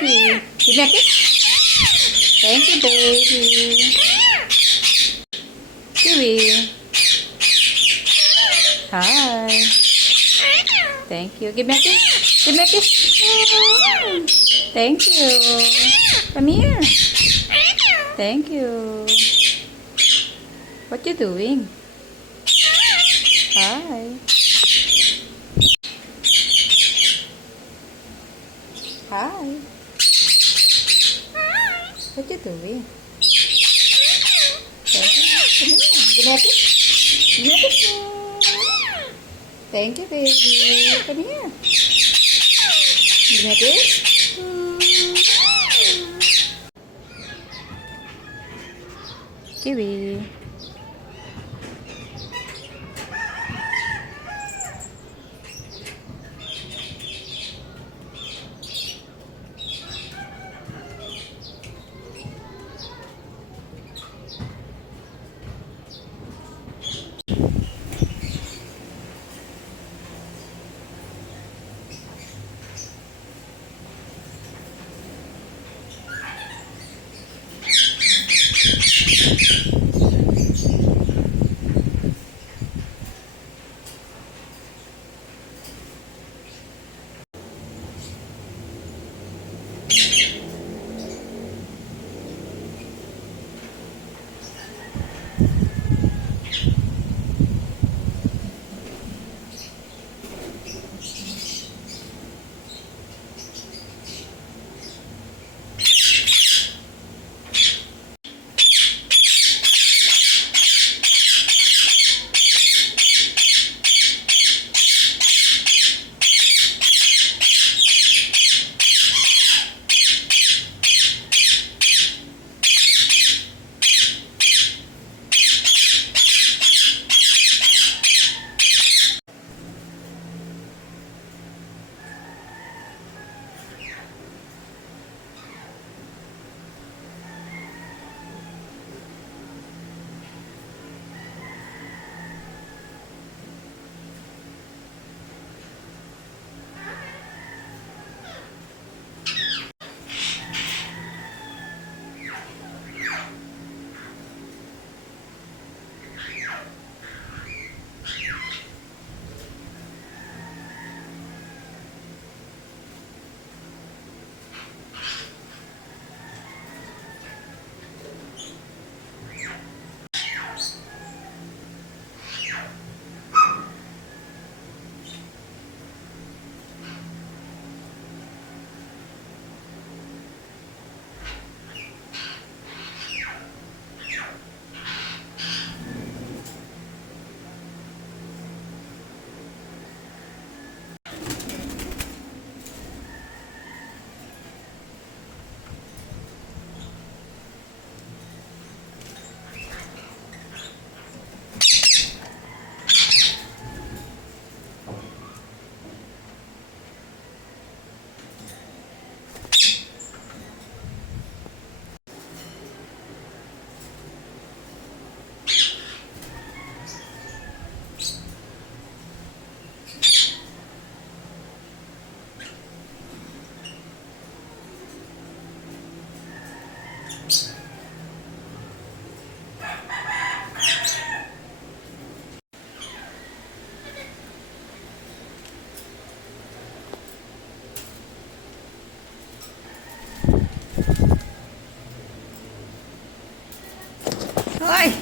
baby. Give me a kiss. Thank you, baby. Kiwi. Hi. Thank you. Give me a kiss. Give me a kiss. Thank you. Come here. Thank you. What you doing? Hi. Hi. What you doing? Thank you. Come here. Give me a kiss. Give me a kiss. Thank you, baby. Come here. Give me a kiss. Kiwi. Hi.